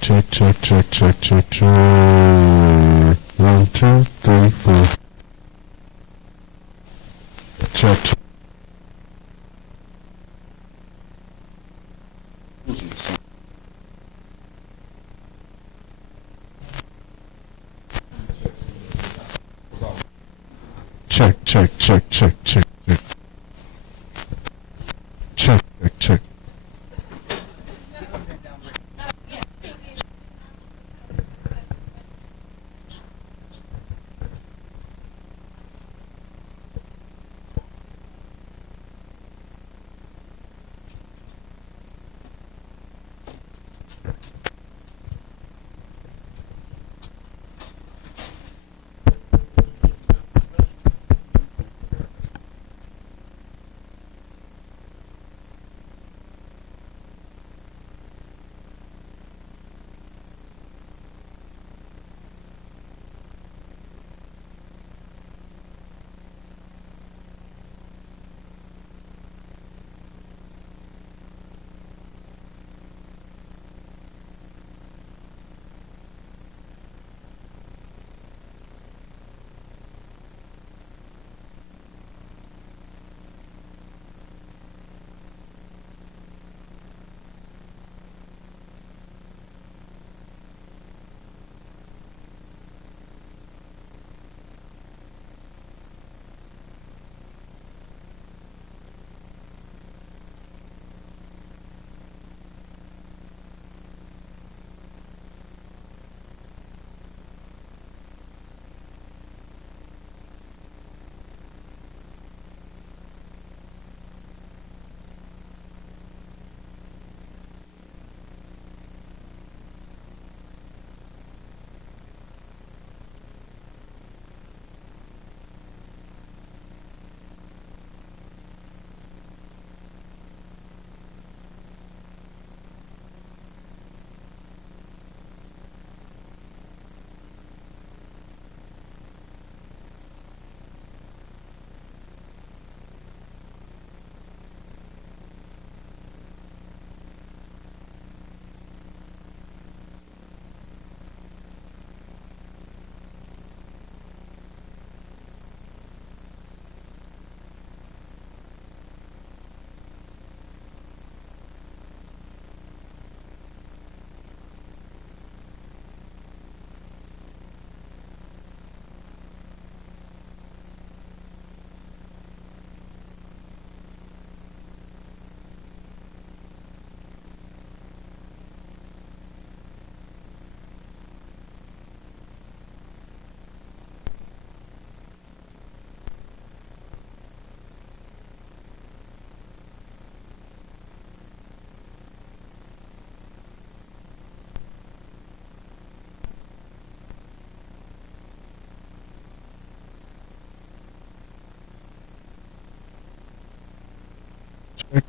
check. 1, 2, 3, 4. Check. Check. Check.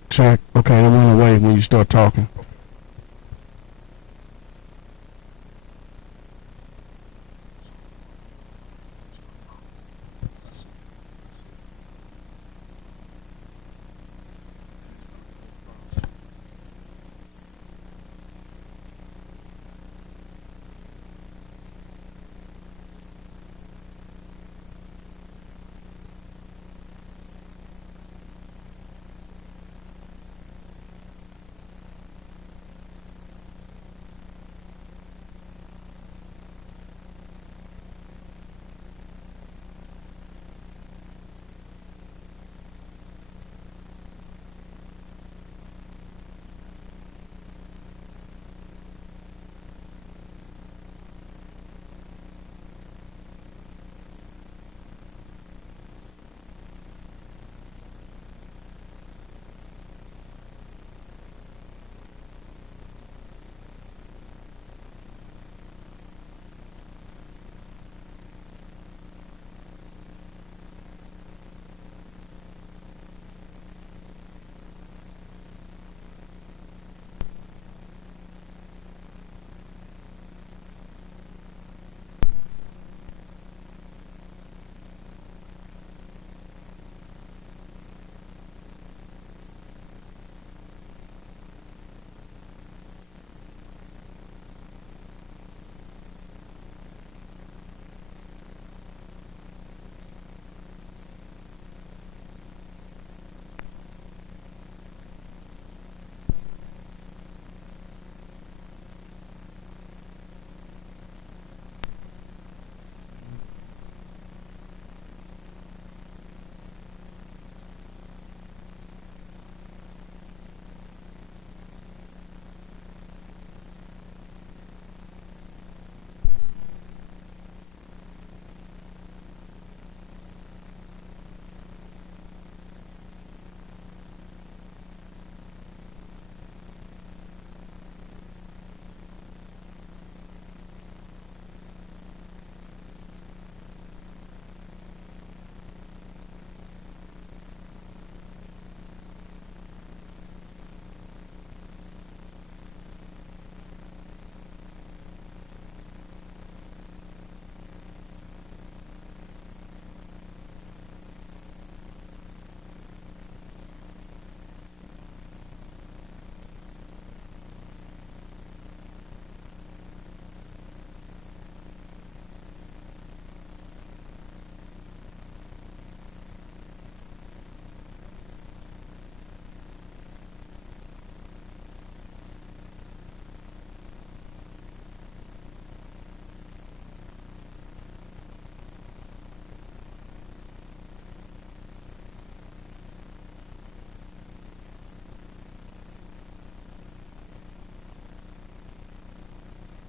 Check. Okay, it went away when you start talking.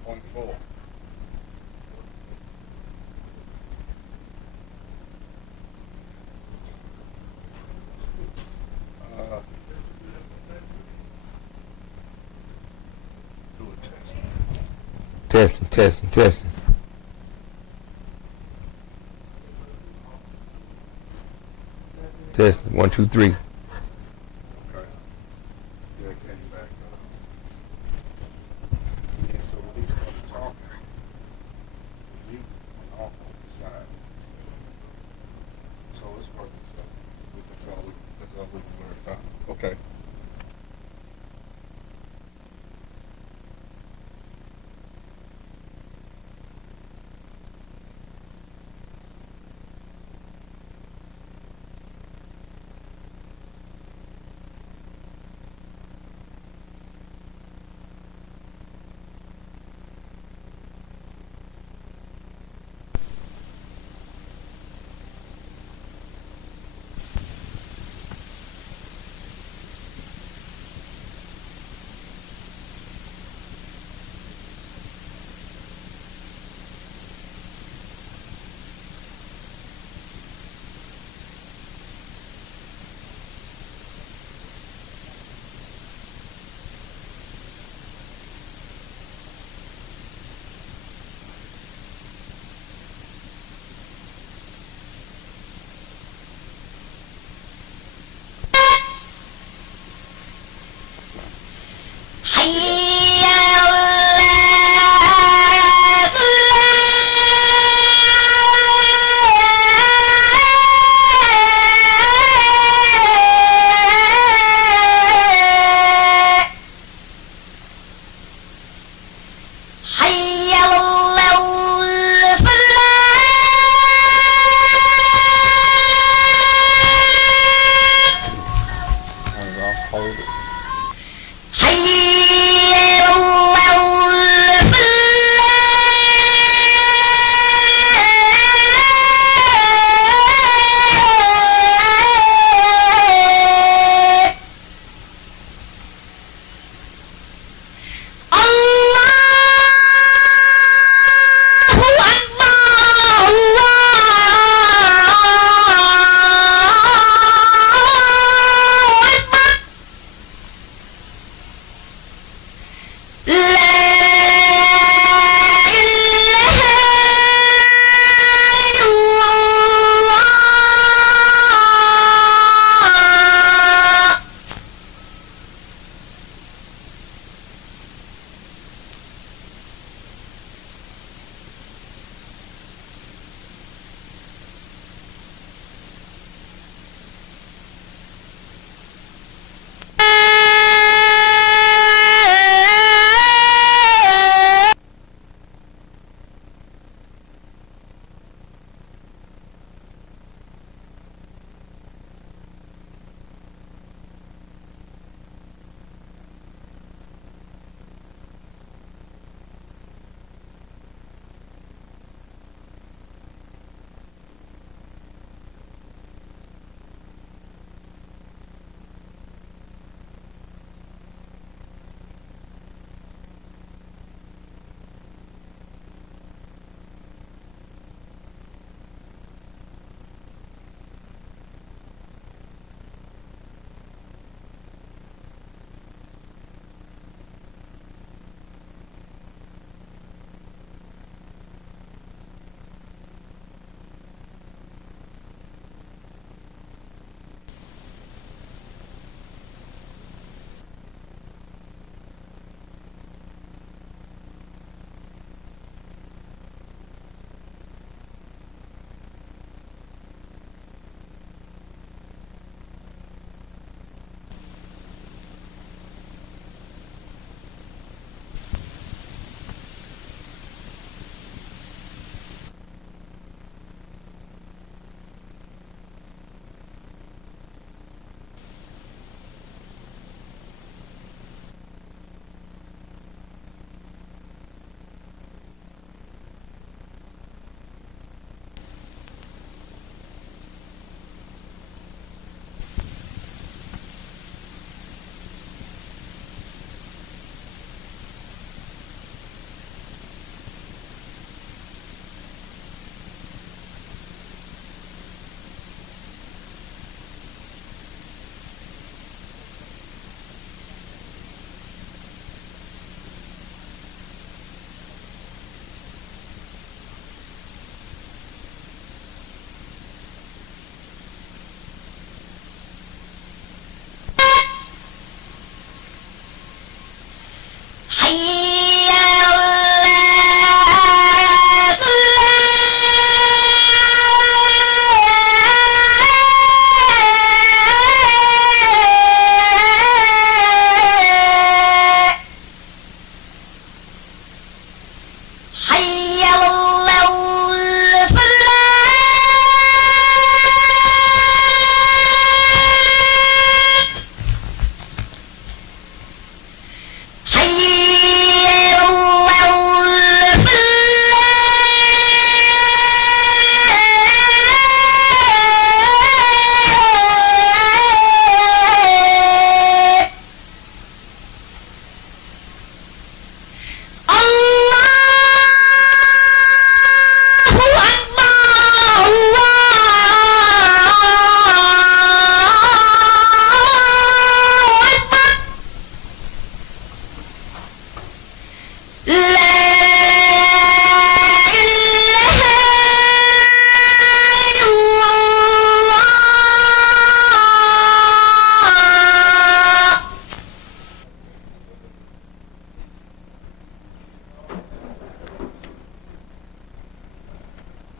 On four. Uh, do a test. Testing, testing, testing. Testing. 1, 2, 3. Okay. Yeah, it came back. Yeah, so when he started talking, the mute went off on the side. So it's working. So that's all we can worry about. Okay.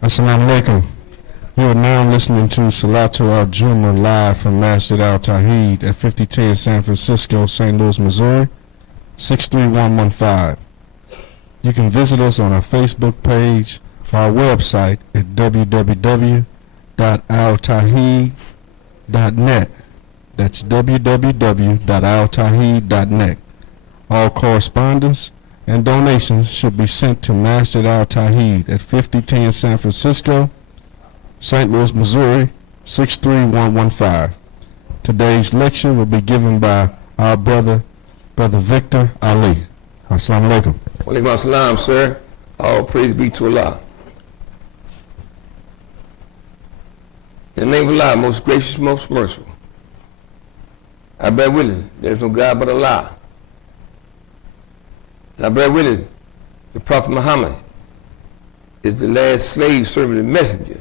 Assalamu alaikum. You are now listening to Salatu al-Jumma live from Masjid al-Tauheed at 5010 San Francisco, St. Louis, Missouri, 63115. You can visit us on our Facebook page or our website at www.altauheed.net. That's www.altauheed.net. All correspondence and donations should be sent to Masjid al-Tauheed at 5010 San Francisco, St. Louis, Missouri, 63115. Today's lecture will be given by our Brother Victor Ali. Assalamu alaikum. Walaikum assalam, sir. All praise be to Allah. In the name of Allah, most gracious, most merciful. I bear witness, there is no God but Allah. And I bear witness, the Prophet Muhammad is the last slave servant and messenger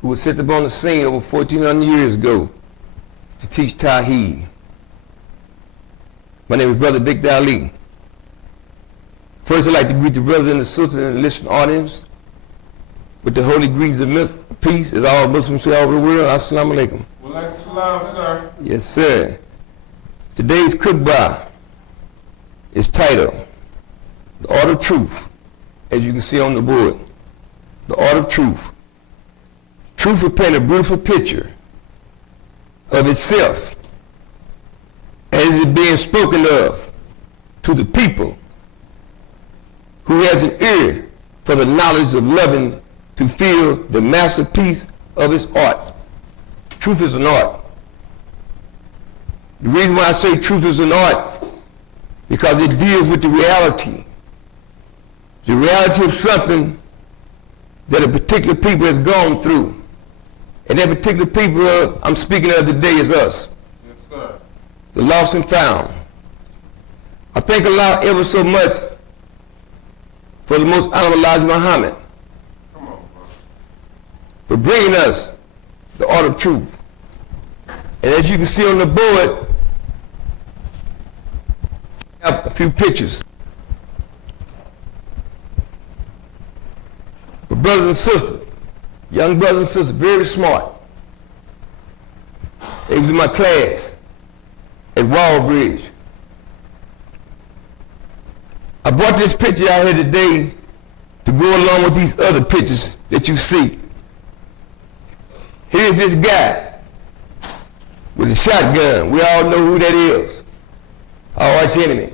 who was sent upon the scene over 1,400 years ago to teach Tauheed. My name is Brother Victor Ali. First, I'd like to greet the brothers and the sisters in the listening audience with the holy greetings of peace as all Muslims all over the world. Assalamu alaikum. Walaikum salam, sir. Yes, sir. Today's khutbah is titled The Art of Truth, as you can see on the board. The Art of Truth. Truth will paint a beautiful picture of itself as it being spoken of to the people who has an ear for the knowledge of loving to feel the masterpiece of its art. Truth is an art. The reason why I say truth is an art, because it deals with the reality of something that a particular people has gone through. And that particular people I'm speaking of today is us. Yes, sir. The lost and found. I thank Allah ever so much for the most honorable Elijah Muhammad Come on, bro. for bringing us the art of truth. And as you can see on the board, I have a few pictures. For brothers and sisters, young brothers and sisters, very smart. They was in my class at Walbridge. I brought this picture out here today to go along with these other pictures that you see. Here's this guy with a shotgun. We all know who that is. Our arch enemy.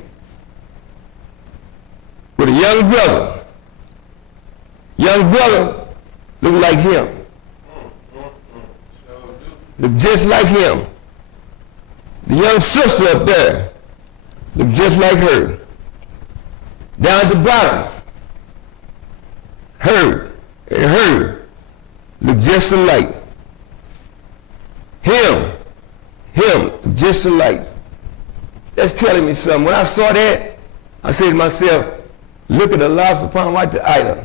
With a young brother. Young brother look like him. Look just like him. The young sister up there look just like her. Down at the bottom, her and her look just alike. Him, look just alike. That's telling me something. When I saw that, I said to myself, look at Allah subhanahu wa ta'ala.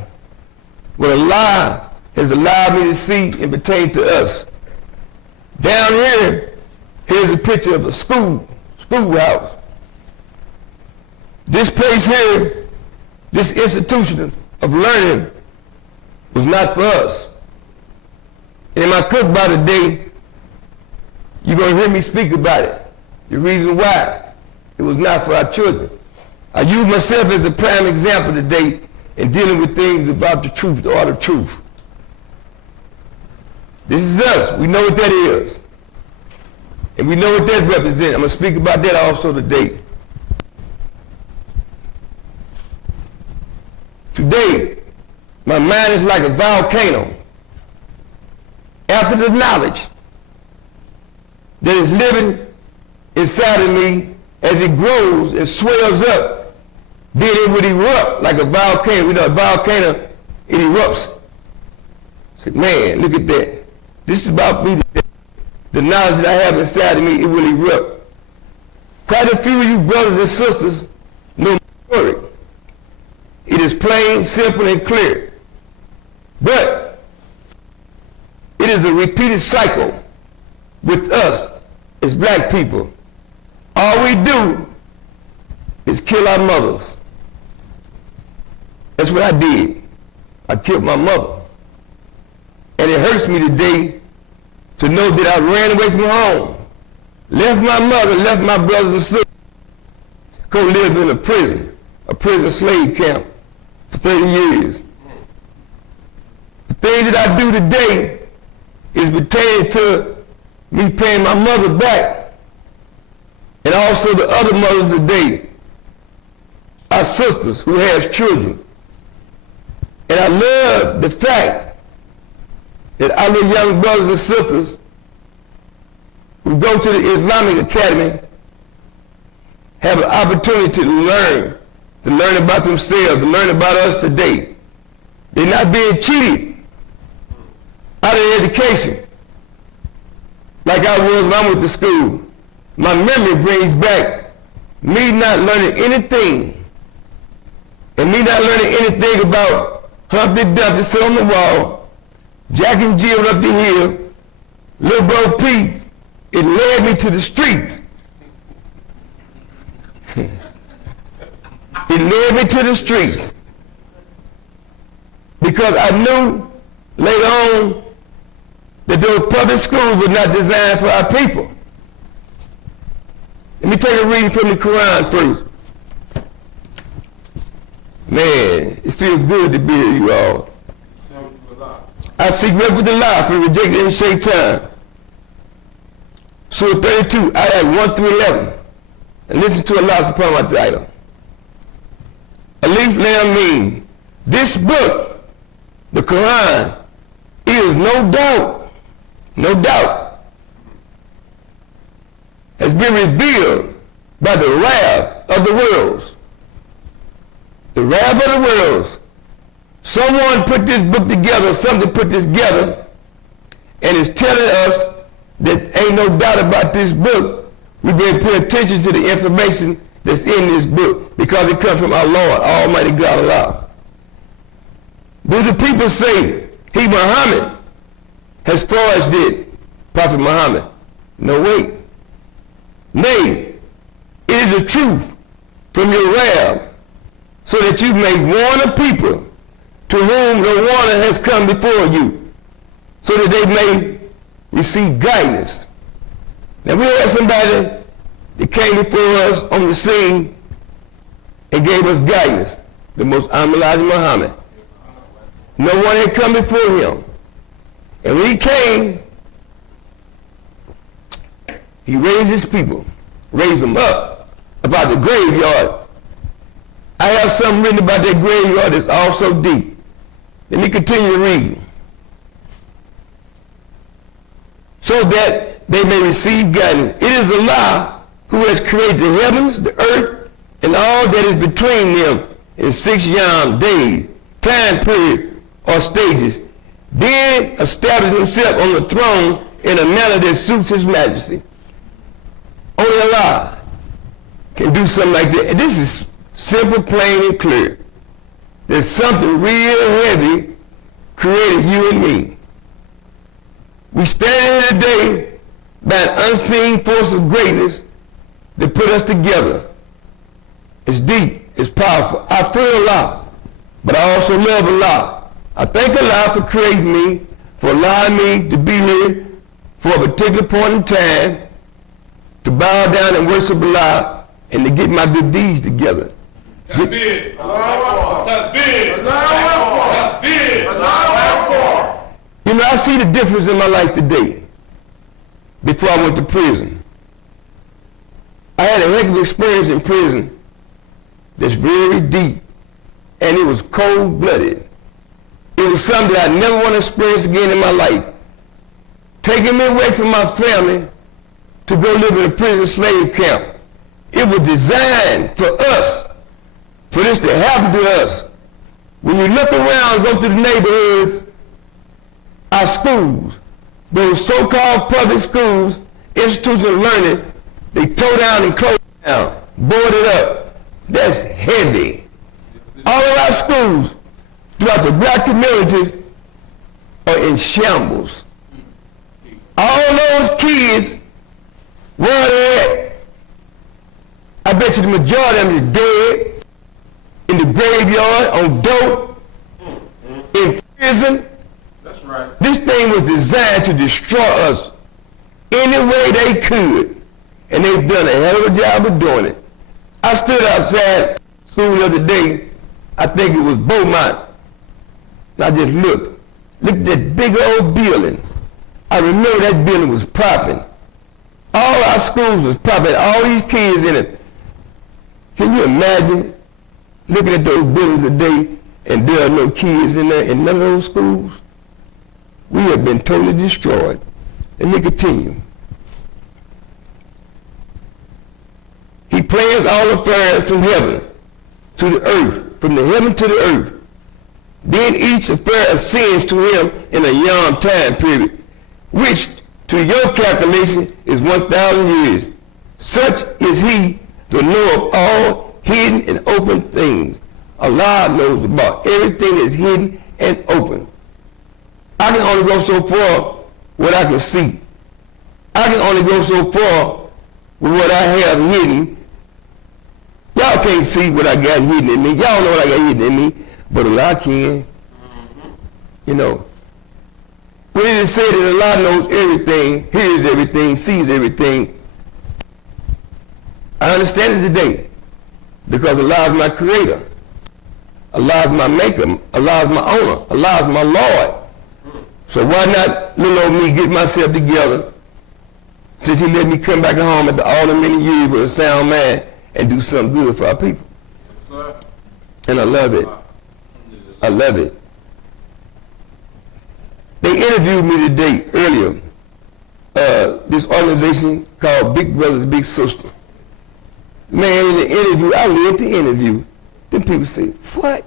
What Allah has allowed me to see and pertain to us. Down here, here's a picture of a schoolhouse. This place here, this institution of learning was not for us. In my khutbah today, you're going to hear me speak about it. The reason why it was not for our children. I use myself as a prime example today in dealing with things about the truth, the art of truth. This is us. We know what that is. And we know what that represents. I'm going to speak about that also today. Today, my mind is like a volcano. After the knowledge that is living inside of me, as it grows, it swells up, then it would erupt like a volcano. We know a volcano, it erupts. I said, man, look at that. This is about me today. The knowledge that I have inside of me, it will erupt. Quite a few of you brothers and sisters know my story. It is plain, simple, and clear. But it is a repeated cycle with us as black people. All we do is kill our mothers. That's what I did. I killed my mother. hurts me today to know that I ran away from home, left my mother, left my brothers and sisters, go live in a prison slave camp for 30 years. The things that I do today is pertaining to me paying my mother back, and also the other mothers today, our sisters who has children. And I love the fact that our little young brothers and sisters who go to the Islamic Academy have an opportunity to learn about themselves, to learn about us today. They're not being cheated out of their education like I was when I went to school. My memory brings back me not learning anything, and me not learning anything about Humpty Dumpty sit on the wall, Jack and Jill up the hill, little bro Pete. It led me to the streets. It led me to the streets because I knew later on that those public schools were not designed for our people. Let me take a reading from the Quran first. Man, it feels good to be here, you all. I seek refuge with Allah from rejecting any shaitan. Surah 32, ayat 1 through 11. And listen to Allah subhanahu wa ta'ala. Alif Lam Mim. This book, the Quran, is no doubt, has been revealed by the Rab of the worlds. The Rab of the worlds. Someone put this book together, something put this together, and is telling us that ain't no doubt about this book. We better pay attention to the information that's in this book because it comes from our Lord, Almighty God Allah. Do the people say he, Muhammad, has forged it, Prophet Muhammad? No, wait. Nay, it is the truth from your Rab, so that you may warn a people to whom the warner has come before you, so that they may receive guidance. Now we had somebody that came before us on the scene and gave us guidance, the most Elijah Muhammad. No one had come before him. And when he came, he raised his people, raised them up about the graveyard. I have something written about that graveyard that's also deep. Let me continue to read. So that they may receive guidance. It is Allah who has created the heavens, the earth, and all that is between them in 6 yam days, time period, or stages, then established himself on the throne in a manner that suits his majesty. Only Allah can do something like that. And this is simple, plain, and clear. There's something real heavy created you and me. We stand here today by an unseen force of greatness that put us together. It's deep, it's powerful. I fear Allah, but I also love Allah. I thank Allah for creating me, for allowing me to be here for a particular point in time, to bow down and worship Allah, and to get my good deeds together. Takbir. Takbir. Takbir. You know, I see the difference in my life today before I went to prison. I had a heck of an experience in prison that's very deep, and it was cold-blooded. It was something that I never want to experience again in my life. Taking me away from my family to go live in a prison slave camp. It was designed for us, for this to happen to us. When you look around, go through the neighborhoods, our schools, those so-called public schools, institutions of learning, they tore down and closed down, boarded up. That's heavy. All of our schools throughout the black communities are in shambles. All those kids, where are they at? I bet you the majority of them is dead, in the graveyard, on dope, in prison. That's right. This thing was designed to destroy us any way they could. And they've done a hell of a job of doing it. I stood outside school the other day, I think it was Beaumont, and I just looked at that big old building. I remember that building was popping. All our schools was popping, all these kids in it. Can you imagine looking at those buildings today and there are no kids in there in none of those schools? We have been totally destroyed. Let me continue. He plans all affairs from heaven to the earth, from the heaven to the earth. Then each affair ascends to him in a young time period, which to your calculation is 1,000 years. Such is he to know of all hidden and open things. Allah knows about everything that's hidden and open. I can only go so far what I can see. I can only go so far with what I have hidden. Y'all can't see what I got hidden in me. Y'all know what I got hidden in me, but Allah can. You know, when it is said that Allah knows everything, hears everything, sees everything, I understand it today because Allah is my creator. Allah is my maker. Allah is my owner. Allah is my Lord. So why not little old me get myself together since he let me come back home after all the many years with a sound mind and do something good for our people. Yes, sir. And I love it. I love it. They interviewed me today, earlier, this organization called Big Brothers Big Sister. Man, in the interview, I lived the interview. Then people say, what?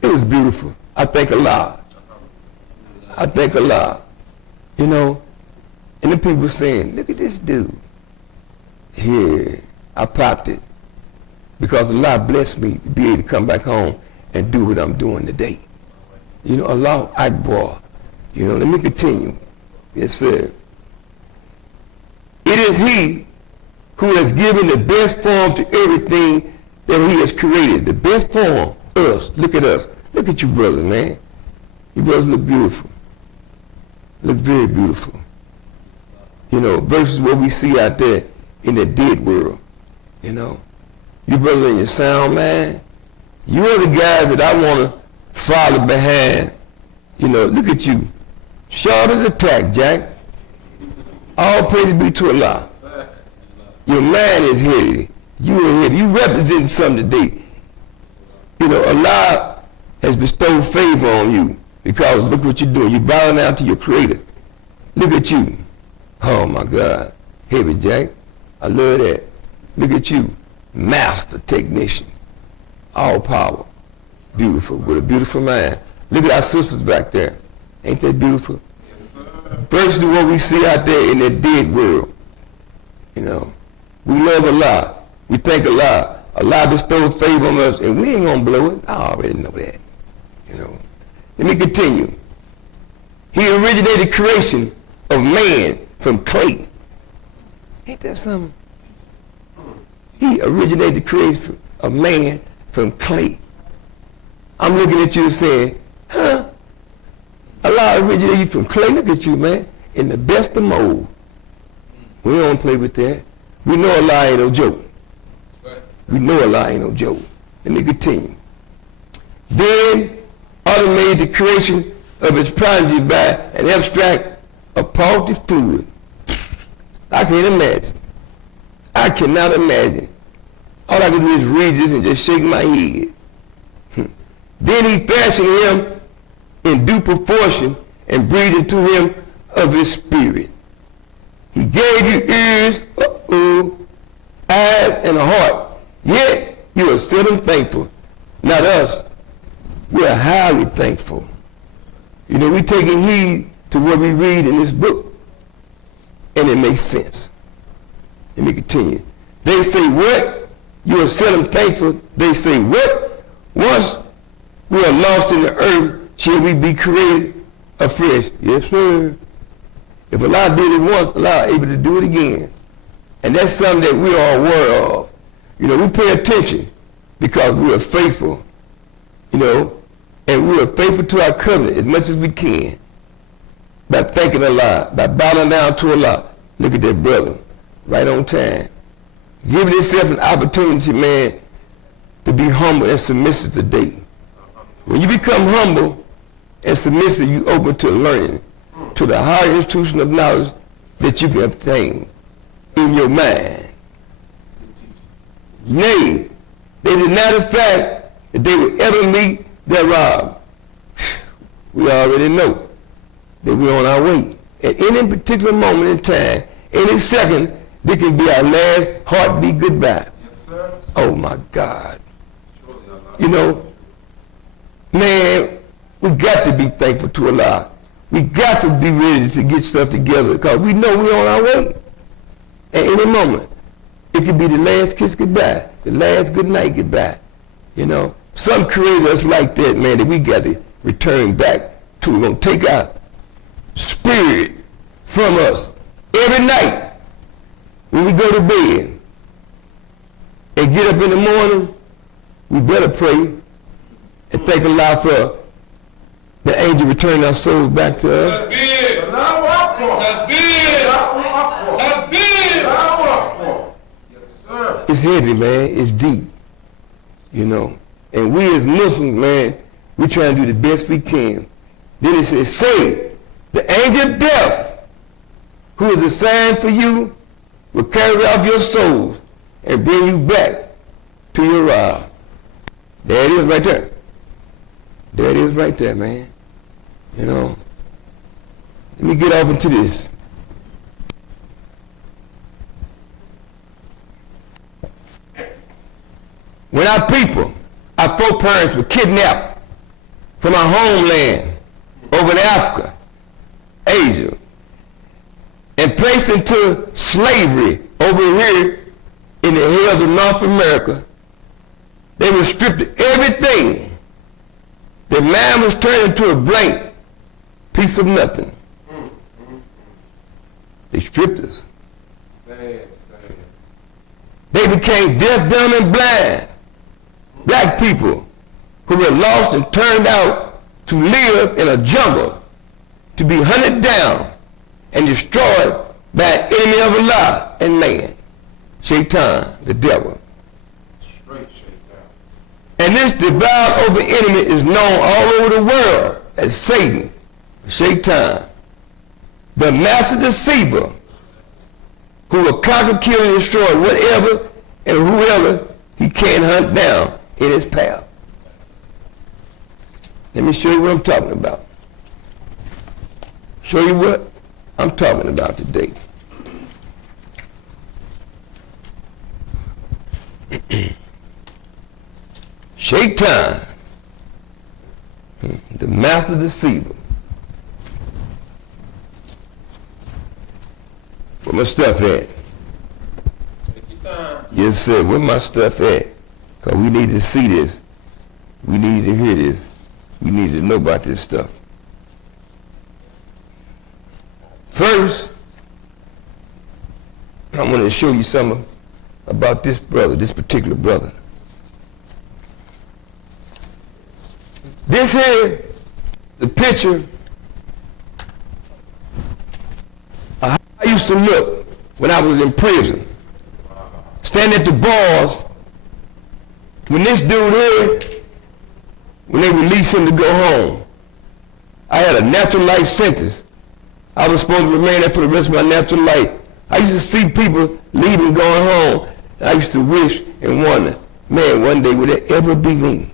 It was beautiful. I thank Allah. I thank Allah. You know, and the people saying, look at this dude. Yeah, I popped it. Because Allah blessed me to be able to come back home and do what I'm doing today. You know, Allah Akbar. You know, let me continue. Yes, sir. It is he who has given the best form to everything that he has created. The best form, us. Look at us. Look at you brothers, man. You brothers look beautiful. Look very beautiful. You know, versus what we see out there in the dead world. You know, you brothers in your sound, man. You're the guys that I want to follow behind. You know, look at you. Sharp as a tack, Jack. All praise be to Allah. Your mind is heady. You are heady. You represent something today. You know, Allah has bestowed favor on you because look what you're doing. You're bowing down to your Creator. Look at you. Oh my God. Heavy, Jack. I love that. Look at you. Master technician. All power. Beautiful. With a beautiful mind. Look at our sisters back there. Ain't that beautiful? Yes, sir. Versus what we see out there in that dead world. You know, we love Allah. We thank Allah. Allah bestowed favor on us, and we ain't gonna blow it. I already know that. You know. Let me continue. He originated creation of man from clay. Ain't that something? He originated the creation of man from clay. I'm looking at you saying, huh? Allah originated you from clay. Look at you, man. In the best of mold. We don't play with that. We know Allah ain't no joke. We know Allah ain't no joke. Let me continue. Then automated the creation of his prodigy by an abstract apparent fluid. I can't imagine. I cannot imagine. All I can do is read this and just shake my head. Then he fashioned him in due proportion and breathed into him of his spirit. He gave you ears, eyes, and a heart. Yet you are still thankful. Not us. We are highly thankful. You know, we're taking heed to what we read in this book. And it makes sense. Let me continue. They say, what? You are seldom thankful. They say, what? Once we are lost in the earth, shall we be created afresh? Yes, sir. If Allah did it once, Allah is able to do it again. And that's something that we are aware of. You know, we pay attention because we are faithful. You know, and we are faithful to our covenant as much as we can by thanking Allah, by bowing down to Allah. Look at that brother, right on time. Giving himself an opportunity, man, to be humble and submissive today. When you become humble and submissive, you open to learning, to the higher institution of knowledge that you can obtain in your mind. Nay, they deny the fact that they will ever meet their Rob. We already know that we're on our way. At any particular moment in time, any second, this can be our last heartbeat goodbye. Yes, sir. Oh my God. Surely Allah. You know, man, we got to be thankful to Allah. We got to be ready to get stuff together because we know we're on our way. At any moment, it could be the last kiss goodbye, the last good night goodbye. You know, some created us like that, man, that we got to return back to. We're going to take our spirit from us every night when we go to bed and get up in the morning. We better pray and thank Allah for the angel returning our souls back to us. Takbir. Allahu Akbar. Takbir. Allahu Akbar. Takbir. Allahu Akbar. Yes, sir. It's heavy, man. It's deep, you know. And we as Muslims, man, we trying to do the best we can. Then it says, say, the angel of death, who is assigned for you, will carry off your souls and bring you back to your Rob. There it is right there. There it is right there, man. You know. Let me get off into this. When our people, our foreparents were kidnapped from our homeland over in Africa, Asia, and placed into slavery over here in the hills of North America, they were stripped of everything. Their mind was turned into a blank piece of nothing. They stripped us. They became deaf, dumb, and blind. Black people who were lost and turned out to live in a jungle, to be hunted down and destroyed by an enemy of Allah and man, Shaitan, the devil. Straight Shaitan. And this devoured over enemy is known all over the world as Satan, Shaitan, the master deceiver, who will conquer, kill, and destroy whatever and whoever he can hunt down in his path. Let me show you what I'm talking about. Show you what I'm talking about today. Shaitan, the master deceiver. Where my stuff at? Take your time. Yes, sir. Where my stuff at? Because we need to see this. We need to hear this. We need to know about this stuff. First, I want to show you something about this brother, this particular brother. This here, the picture of how I used to look when I was in prison. Standing at the bars, when this dude here, when they released him to go home, I had a natural life sentence. I was supposed to remain there for the rest of my natural life. I used to see people leaving, going home. And I used to wish and wonder, man, one day will it ever be me?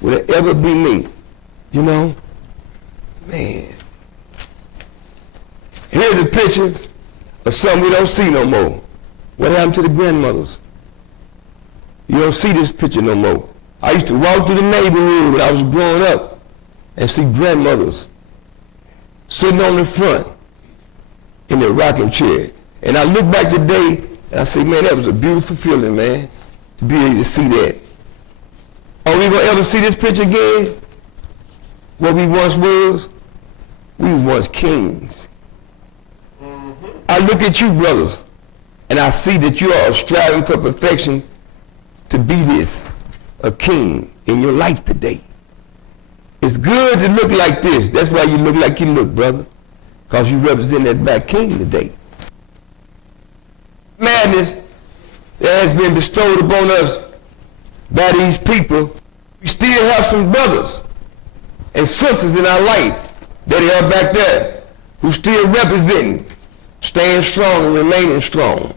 Will it ever be me? You know? Man. Here's a picture of something we don't see no more. What happened to the grandmothers? You don't see this picture no more. I used to walk through the neighborhood when I was growing up and see grandmothers sitting on the front in their rocking chair. And I look back today and I say, man, that was a beautiful feeling, man, to be able to see that. Are we gonna ever see this picture again? What we once was? We was once kings. I look at you, brothers, and I see that you are striving for perfection to be this, a king in your life today. It's good to look like this. That's why you look like you look, brother. Because you represent that black king today. Madness that has been bestowed upon us by these people, we still have some brothers and sisters in our life that are back there who still representing, staying strong and remaining strong.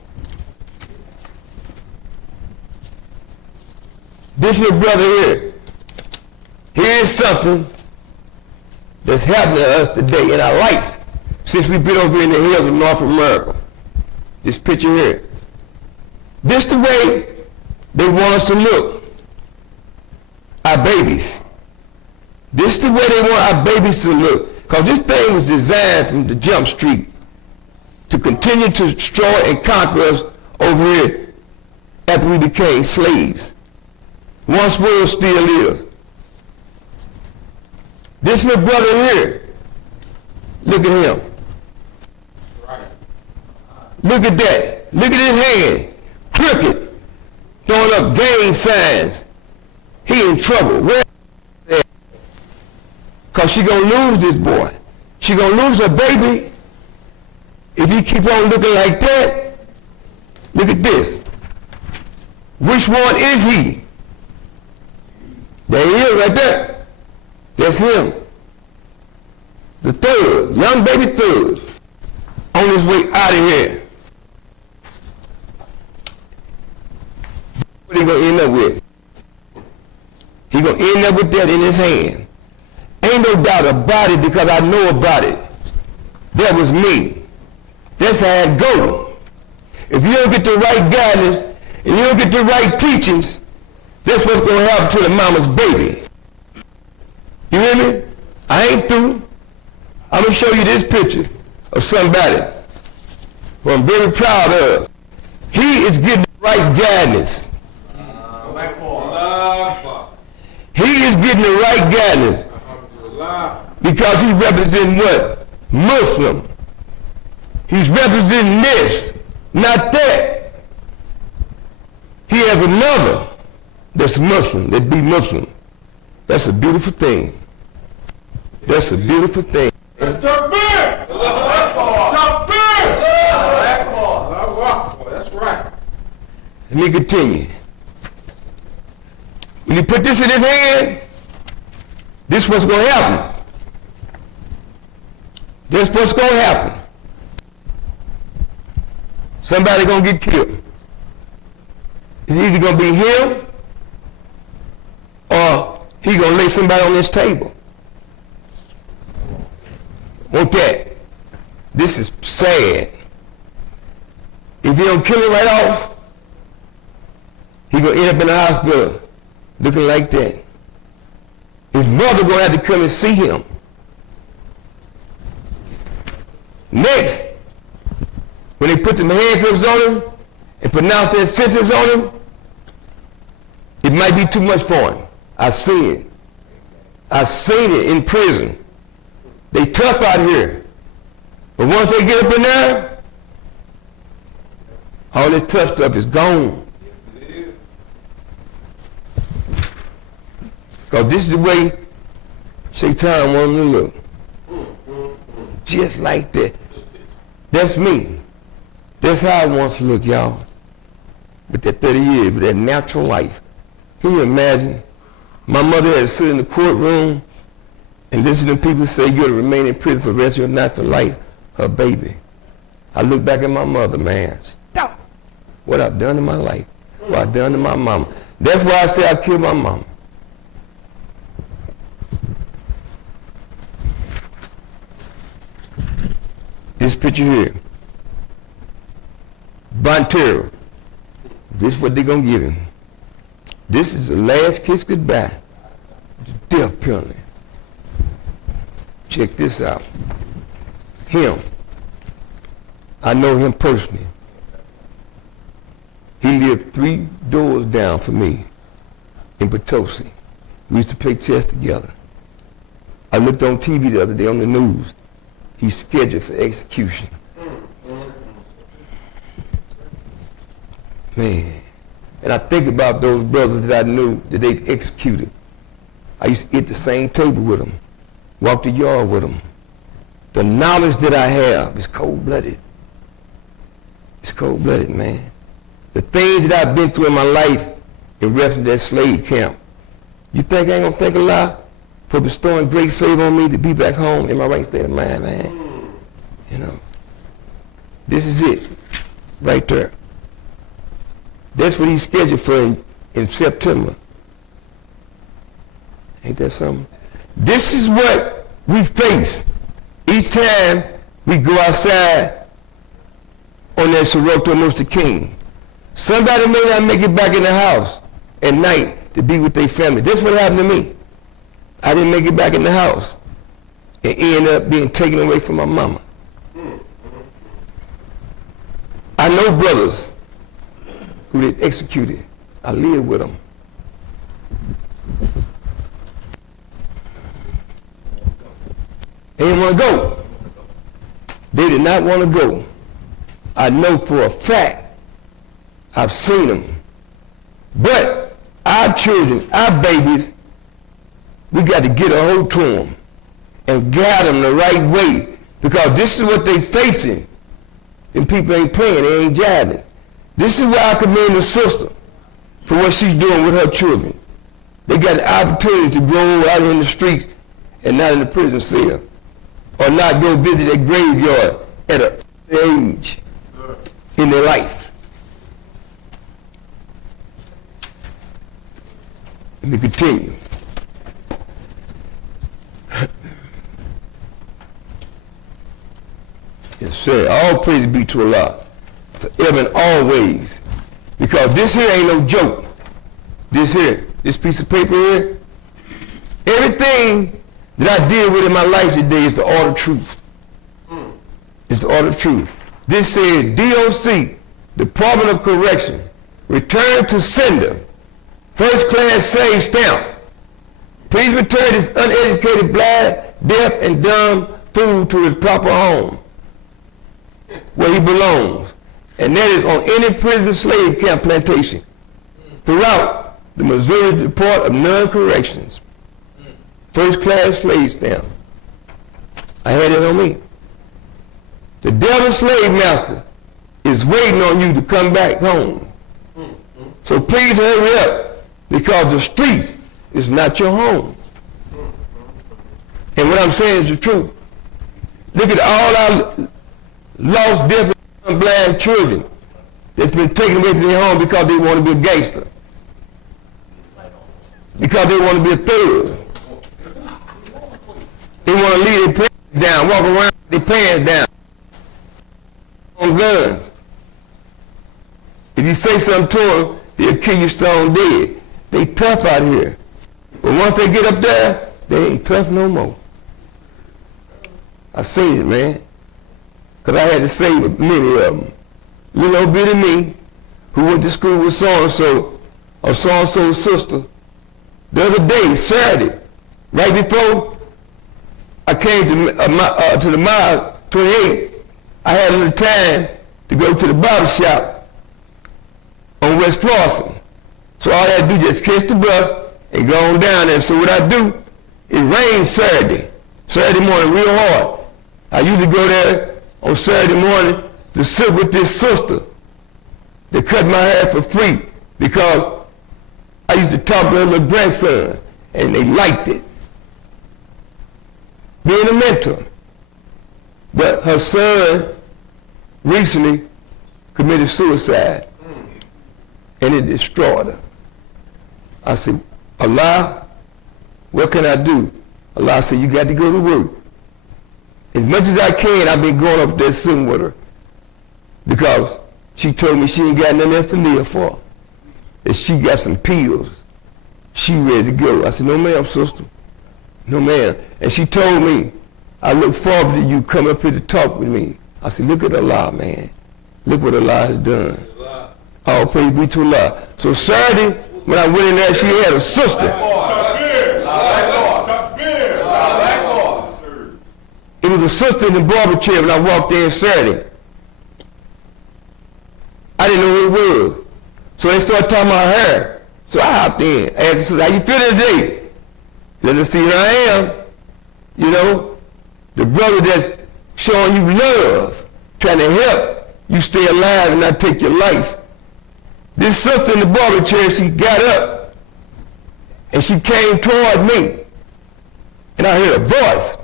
This little brother here, here's something that's happening to us today in our life since we've been over in the hills of North America. This picture here. This the way they want us to look. Our babies. This is the way they want our babies to look. Because this thing was designed from the jump street to continue to destroy and conquer us over here after we became slaves. Once was, still is. This little brother here, look at him. Look at that. Look at his hand. Crooked. Throwing up gang signs. He in trouble. Where? Because she gonna lose this boy. She gonna lose her baby if he keep on looking like that. Look at this. Which one is he? There he is right there. That's him. The third, young baby third, on his way out of here. What he gonna end up with? He gonna end up with that in his hand. Ain't no doubt about it because I know about it. That was me. That's how it go. If you don't get the right guidance and you don't get the right teachings, that's what's going to happen to the mama's baby. You hear me? I ain't through. I'm going to show you this picture of somebody who I'm very proud of. He is getting the right guidance. He is getting the right guidance because he represents what? Muslim. He's representing this, not that. He has another that's Muslim, that be Muslim. That's a beautiful thing. That's a beautiful thing. That's right. Let me continue. When you put this in his hand, this is what's going to happen. This is what's going to happen. Somebody going to get killed. It's either going to be him or he going to lay somebody on this table. Want that? This is sad. If he don't kill him right off, he going to end up in the hospital looking like that. His mother going to have to come and see him. Next, when they put the handcuffs on him and pronounce that sentence on him, it might be too much for him. I've seen it. I've seen it in prison. They tough out here. But once they get up in there, all that tough stuff is gone. Because this is the way Shaitan wants him to look. Just like that. That's me. That's how I want to look, y'all. With that 30 years, with that natural life. Can you imagine? My mother had to sit in the courtroom and listen to people say you're going to remain in prison for the rest of your natural life. Her baby. I look back at my mother, man. Stop. What I've done to my life. What I've done to my mama. That's why I say I killed my mama. This picture here. Bontero. This is what they're going to give him. This is the last kiss goodbye. The death penalty. Check this out. Him. I know him personally. He lived 3 doors down from me in Potosi. We used to play chess together. I looked on TV the other day on the news. He's scheduled for execution. Man. And I think about those brothers that I knew that they executed. I used to eat the same table with them, walk the yard with them. The knowledge that I have is cold-blooded. It's cold-blooded, man. The things that I've been through in my life in reference to that slave camp. You think I ain't gonna think a lot for bestowing great favor on me to be back home in my right state of mind, man? You know, this is it, right there. That's what he's scheduled for in September. Ain't that something? This is what we face each time we go outside on that Sorokto Mr. King. Somebody may not make it back in the house at night to be with their family. This is what happened to me. I didn't make it back in the house and ended up being taken away from my mama. I know brothers who they executed. I live with them. They didn't want to go. They did not want to go. I know for a fact. I've seen them. But our children, our babies, we got to get a hold to them and guide them the right way, because this is what they facing. And people ain't playing, they ain't jiving. This is why I commend the sister for what she's doing with her children. They got the opportunity to grow out in the streets and not in the prison cell, or not go visit a graveyard at an age in their life. Let me continue. Yes, sir. All praise be to Allah, forever and always. Because this here ain't no joke. This piece of paper here, everything that I deal with in my life today is the order of truth. It's the order of truth. This says DOC, Department of Correction, return to sender, first class slave stamp. Please return this uneducated, blind, deaf, and dumb fool to his proper home, where he belongs. And that is on any prison slave camp plantation throughout the Missouri Department of Non-Corrections. First class slave stamp. I had it on me. The devil slave master is waiting on you to come back home. So please hurry up, because the streets is not your home. And what I'm saying is the truth. Look at all our lost, deaf, and blind children that's been taken away from their home because they want to be a gangster, because they want to be a thug. They want to leave their pants down, walk around with their pants down, on guns. If you say something to them, they'll kill you stone dead. They tough out here. But once they get up there, they ain't tough no more. I seen it, man. Because I had to save many of them. Little old bitty me, who went to school with so-and-so, or so-and-so's sister, the other day, Saturday, right before I came to the mile 28, I had a little time to go to the barber shop on West Florissant. So all I had to do is just catch the bus and go on down there. So what I do, it rained Saturday morning real hard. I usually go there on Saturday morning to sit with this sister that cut my hair for free, because I used to talk to her little grandson and they liked it. Being a mentor. But her son recently committed suicide and it destroyed her. I said, Allah, what can I do? Allah said, you got to go to work. As much as I can, I've been going up there sitting with her, because she told me she ain't got nothing else to live for. And she got some pills. She ready to go. I said, no ma'am, sister. No ma'am. And she told me, I look forward to you coming up here to talk with me. I said, look at Allah, man. Look what Allah has done. All praise be to Allah. So Saturday, when I went in there, she had a sister. It was a sister in the barber chair when I walked in Saturday. I didn't know who it was. So they started talking about her. So I hopped in. I asked the sister, how you feeling today? Let us see, here I am, you know, the brother that's showing you love, trying to help you stay alive and not take your life. This sister in the barber chair, she got up and she came toward me, and I heard a voice.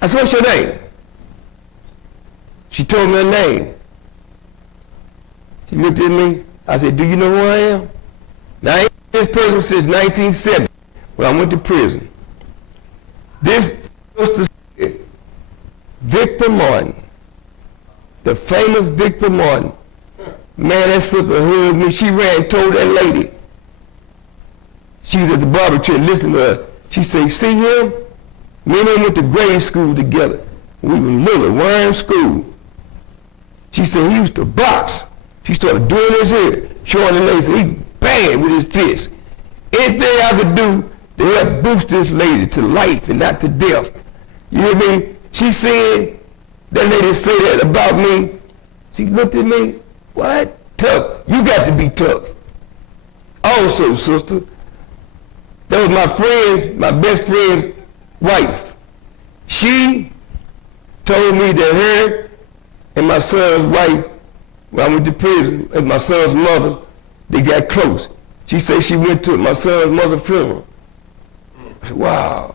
I said, what's your name? She told me her name. She looked at me. I said, do you know who I am? Now, I ain't been this person since 1970 when I went to prison. This sister said, Victor Martin, the famous Victor Martin. Man, that sister hugged me. She ran and told that lady. She was at the barber chair listening to her. She said, see him? Me and him went to grade school together. We were little, we're in school. She said he used to box. She started doing his hair, showing the lady, he banged with his fist. Anything I could do to help boost this lady to life and not to death. You hear me? She said, that lady say that about me. She looked at me, what? Tough. You got to be tough. Also, sister, that was my friend's, my best friend's wife. She told me that her and my son's wife, when I went to prison, and my son's mother, they got close. She said she went to my son's mother's funeral. I said, wow.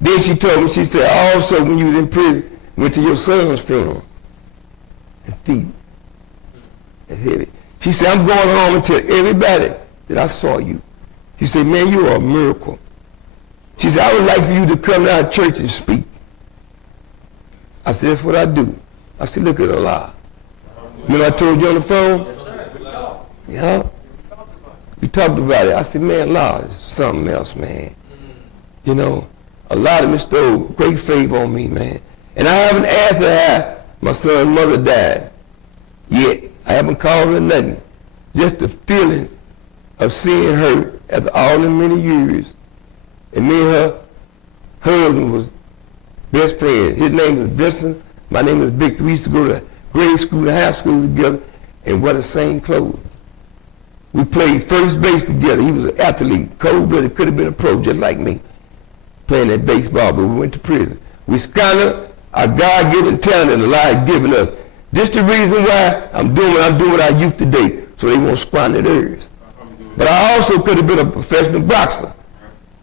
Then she told me, she said, also when you was in prison, went to your son's funeral. That's deep. That's heavy. She said, I'm going home and tell everybody that I saw you. She said, man, you are a miracle. She said, I would like for you to come to our church and speak. I said, that's what I do. I said, look at Allah. Remember I told you on the phone? Yes, sir. Yeah. We talked about it. I said, man, Allah is something else, man. You know, Allah has bestowed great favor on me, man. And I haven't asked her how my son's mother died yet. I haven't called her nothing. Just the feeling of seeing her after all the many years. And me and her husband was best friends. His name was Vincent. My name is Victor. We used to go to grade school and high school together and wear the same clothes. We played first base together. He was an athlete, cold-blooded, could have been a pro just like me, playing that baseball, but we went to prison. We squandered our God-given talent and Allah had given us. This the reason why I'm doing what I'm doing with our youth today, so they won't squander theirs. But I also could have been a professional boxer.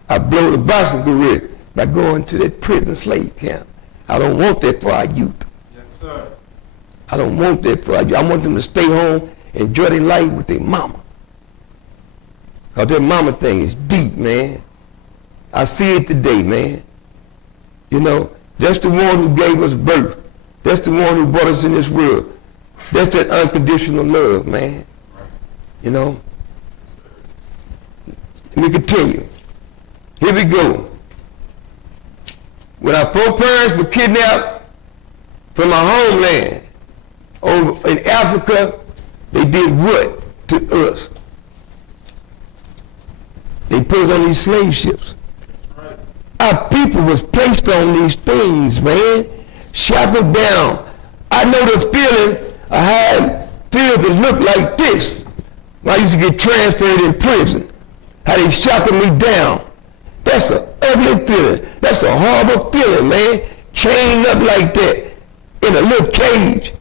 I blew the boxing career by going to that prison slave camp. I don't want that for our youth. Yes, sir. I don't want that for our youth. I want them to stay home and enjoy their life with their mama. Because that mama thing is deep, man. I see it today, man. You know, that's the one who gave us birth. That's the one who brought us in this world. That's that unconditional love, man. You know? Let me continue. Here we go. When our foreparents were kidnapped from our homeland over in Africa, they did what to us? They put us on these slave ships. Right. Our people was placed on these things, man, shackled down. I know the feeling I had feels that look like this when I used to get transferred in prison. How they shackled me down. That's an ugly feeling. That's a horrible feeling, man. Chained up like that in a little cage.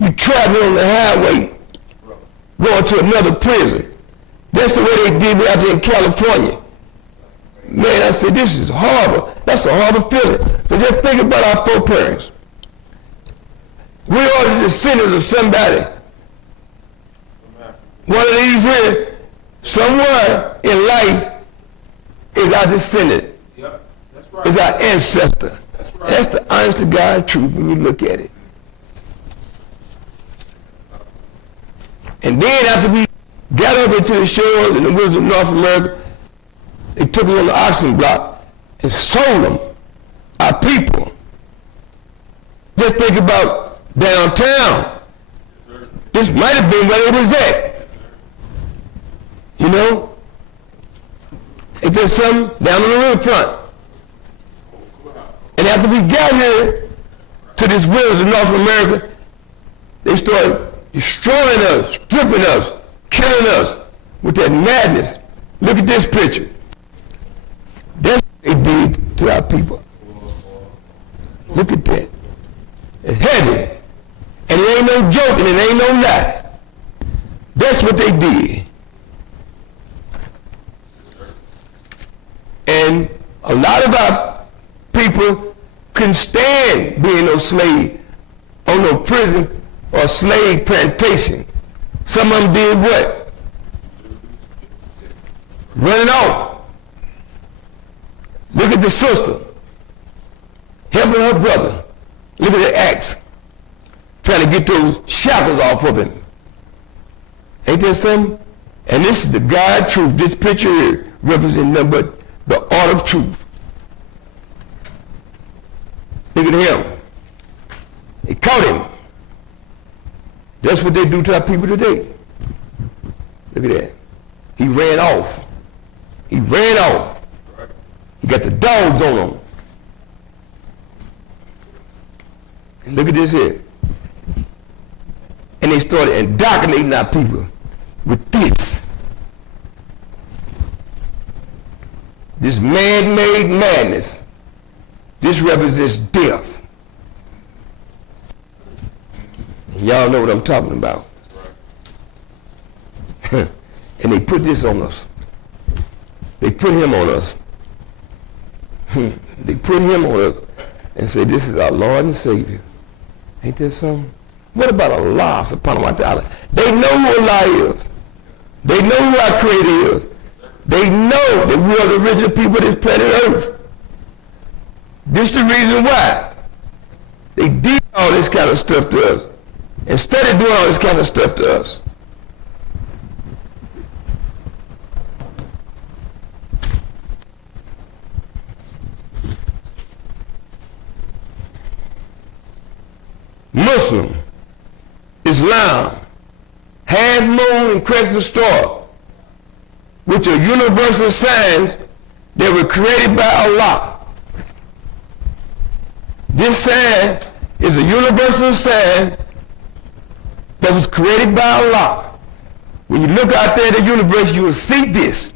You traveling on the highway, going to another prison. That's the way they did me out there in California. Man, I said, this is horrible. That's a horrible feeling. So just think about our foreparents. We are the descendants of somebody. One of these here, somewhere in life, is our descendant. Yep. That's right. Is our ancestor. That's right. That's the honest to God truth when you look at it. And then after we got up into the shores in the woods of North America, they took us on the oxen block and sold them, our people. Just think about downtown. This might have been where it was at. You know? If there's something down on the riverfront. And after we got here to this wilderness of North America, they started destroying us, stripping us, killing us with that madness. Look at this picture. our people. Look at that. It's heavy. And it ain't no joke and it ain't no lie. That's what they did. And a lot of our people couldn't stand being no slave on no prison or slave plantation. Some of them did what? Running off. Look at the sister helping her brother. Look at the axe, trying to get those shackles off of him. Ain't that something? And this is the God truth. This picture here represents nothing but the art of truth. Look at him. They caught him. That's what they do to our people today. Look at that. He ran off. He ran off. He got the dogs on him. And look at this here. And they started indoctrinating our people with this. This man-made madness. This represents death. And y'all know what I'm talking about. And they put this on us. They put him on us. They put him on us and say, this is our Lord and Savior. Ain't that something? What about Allah subhanahu wa ta'ala? They know who Allah is. They know who our Creator is. They know that we are the original people of this planet Earth. This is the reason why they did all this kind of stuff to us. Instead of doing all this kind of stuff to us. Muslim, Islam, half moon and crescent star, which are universal signs that were created by Allah. This sign is a universal sign that was created by Allah. When you look out there in the universe, you will see this.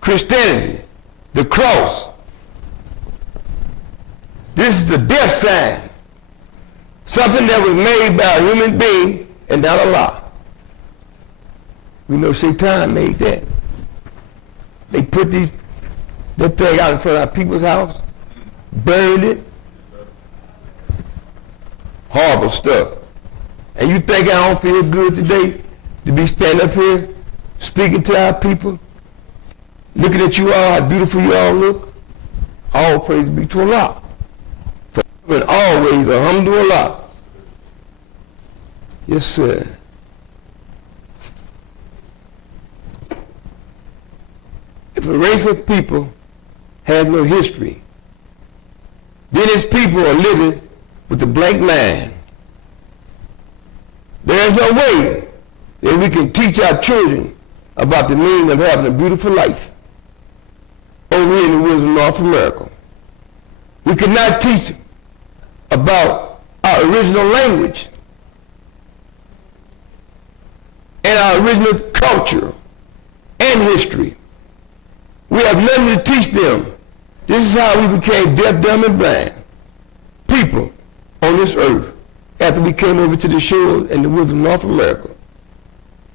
Christianity, the cross. This is the death sign. Something that was made by a human being and not Allah. We know Shaitan made that. They put that thing out in front of our people's house, burned it. Horrible stuff. And you think I don't feel good today to be standing up here speaking to our people, looking at you all, how beautiful you all look? All praise be to Allah. Forever and always, alhamdulillah. Yes, sir. If a race of people has no history, then its people are living with a blank mind. There is no way that we can teach our children about the meaning of having a beautiful life over here in the woods of North America. We cannot teach them about our original language and our original culture and history. We have nothing to teach them. This is how we became deaf, dumb, and blind people on this earth after we came over to the shores and the woods of North America.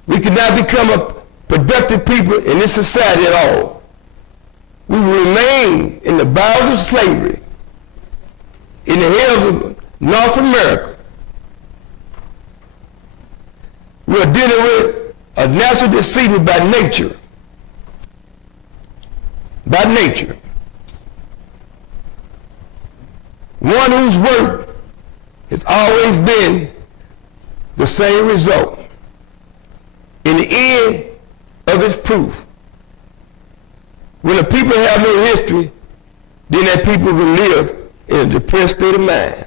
We could not become a productive people in this society at all. We will remain in the bowels of slavery in the hills of North America. We are dealing with a natural deceiver by nature. By nature. One whose work has always been the same result. In the end of its proof. When the people have no history, then that people will live in a depressed state of mind.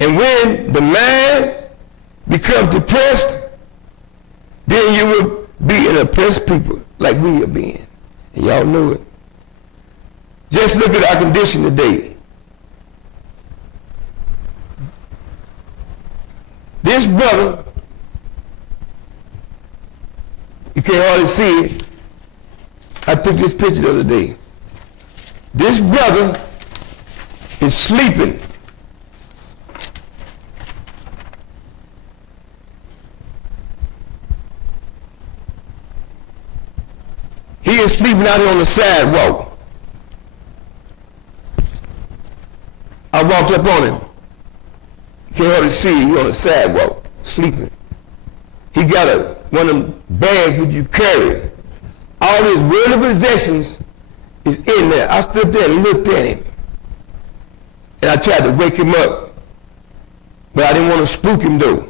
And when the mind becomes depressed, then you will be an oppressed people like we are being. And y'all know it. Just look at our condition today. This brother, you can't hardly see it, I took this picture the other day. This brother is sleeping. He is sleeping out here on the sidewalk. I walked up on him. Can't hardly see. He on the sidewalk, sleeping. He got one of them bags that you carry. All his worldly possessions is in there. I stood there and looked at him. And I tried to wake him up. But I didn't want to spook him though.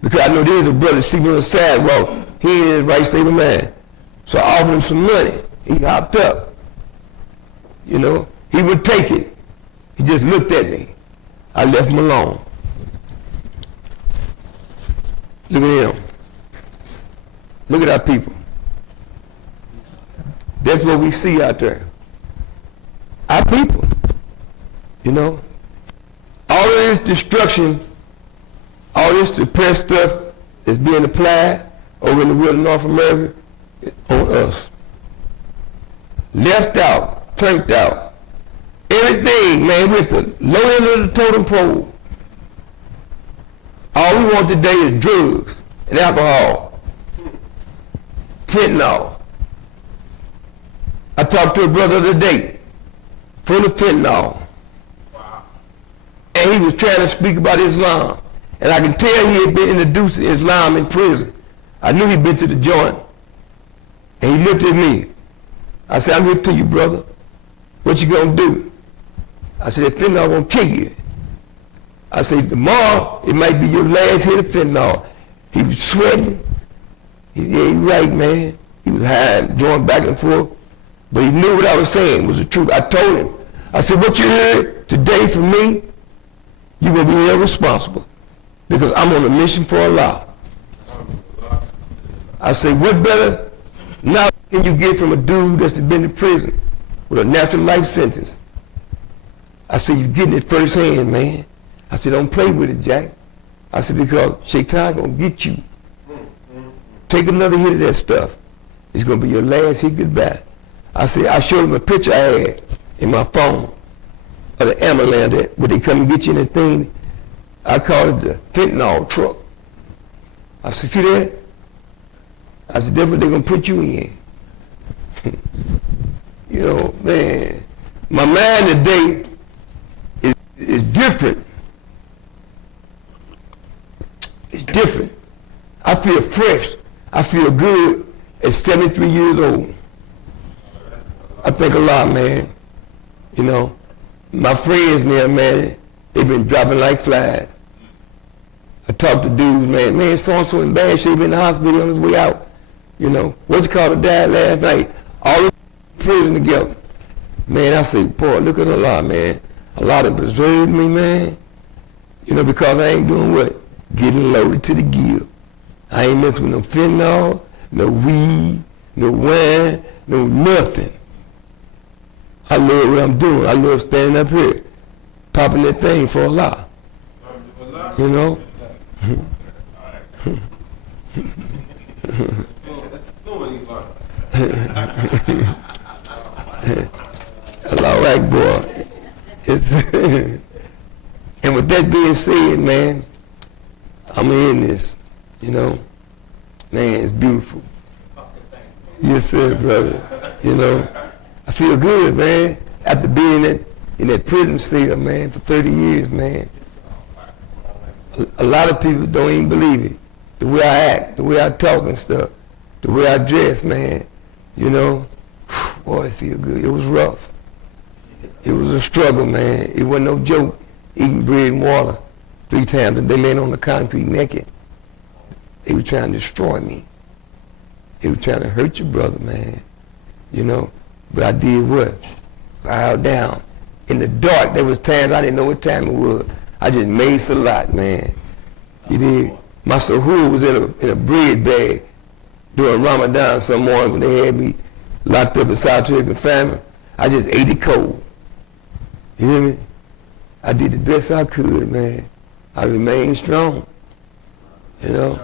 Because I know there's a brother sleeping on the sidewalk. He ain't in his right state of mind. So I offered him some money. He hopped up. You know, he would take it. He just looked at me. I left him alone. Look at him. Look at our people. That's what we see out there. Our people. You know, all of this destruction, all this depressed stuff that's being applied over in the world of North America on us. Left out, turned out. Everything, man, with the low end of the totem pole. All we want today is drugs and alcohol. Fentanyl. I talked to a brother the other day, full of fentanyl. And he was trying to speak about Islam. And I can tell he had been introduced to Islam in prison. I knew he'd been to the joint. And he looked at me. I said, I'm here to tell you, brother. What you gonna do? I said, that fentanyl gonna kill you. I said, tomorrow, it might be your last hit of fentanyl. He was sweating. Yeah, you're right, man. He was high, going back and forth. But he knew what I was saying was the truth. I told him. I said, what you heard today from me, you're going to be irresponsible because I'm on a mission for Allah. I say, what better now can you get from a dude that's been in prison with a natural life sentence? I said, you're getting it firsthand, man. I said, don't play with it, Jack. I said, because Shaitan going to get you. Take another hit of that stuff. It's going to be your last hit goodbye. I said, I showed him a picture I had in my phone of the ambulance that when they come and get you in that thing, I call it the fentanyl truck. I said, see that? I said, that's what they're going to put you in. You know, man, my mind today is different. It's different. I feel fresh. I feel good at 73 years old. I think a lot, man. You know, my friends there, man, they've been dropping like flies. I talk to dudes, man, so-and-so in bad shape in the hospital on his way out. You know, what you call it, died last night. All of prison together. Man, I say, boy, look at Allah, man. Allah done preserved me, man. You know, because I ain't doing what? Getting loaded to the gill. I ain't messing with no fentanyl, no weed, no wine, no nothing. I love what I'm doing. I love standing up here, popping that thing for Allah. You know? Allah Akbar. And with that being said, man, I'm in this, you know? Man, it's beautiful. Yes, sir, brother. You know? I feel good, man, after being in that prison cell, man, for 30 years, man. A lot of people don't even believe it. The way I act, the way I talk and stuff, the way I dress, man, you know, boy, it feel good. It was rough. It was a struggle, man. It wasn't no joke, eating bread and water 3 times a day, laying on the concrete naked. They were trying to destroy me. They were trying to hurt your brother, man, you know. But I did what? Bow down. In the dark, there was times I didn't know what time it was. I just made salat, man. You did. My sahur was in a bread bag during Ramadan some morning when they had me locked up in solitary confinement. I just ate it cold. You hear me? I did the best I could, man. I remained strong. You know?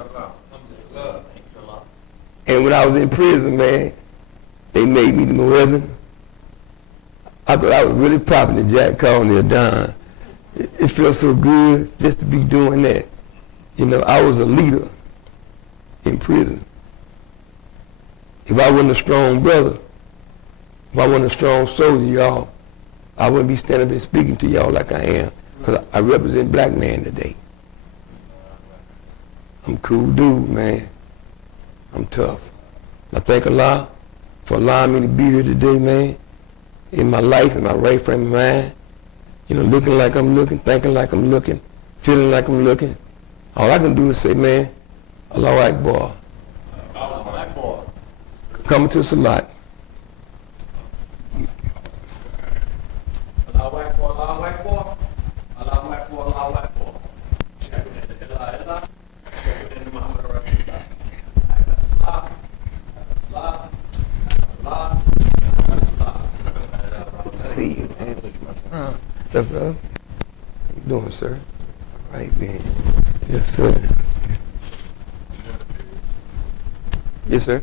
And when I was in prison, man, they made me the Moravian. I thought I was really popping the Jack calling me a dime. It feels so good just to be doing that. You know, I was a leader in prison. If I wasn't a strong brother, if I wasn't a strong soldier, y'all, I wouldn't be standing up and speaking to y'all like I am, because I represent black man today. I'm a cool dude, man. I'm tough. I thank Allah for allowing me to be here today, man, in my life, in my right frame of mind. You know, looking like I'm looking, thinking like I'm looking, feeling like I'm looking. All I can do is say, man, Allahu Akbar. Allahu Akbar. Coming to Salat. Allahu Akbar, Allahu Akbar. Allahu Akbar, Allahu Akbar. Ashhadu an la ilaha illallah. Ashhadu anna Muhammadan Rasulullah. Allah, Allah, Allah. See you, man. Look at my smile. What's up, brother? How you doing, sir? All right, man. Yes, sir. Yes, sir.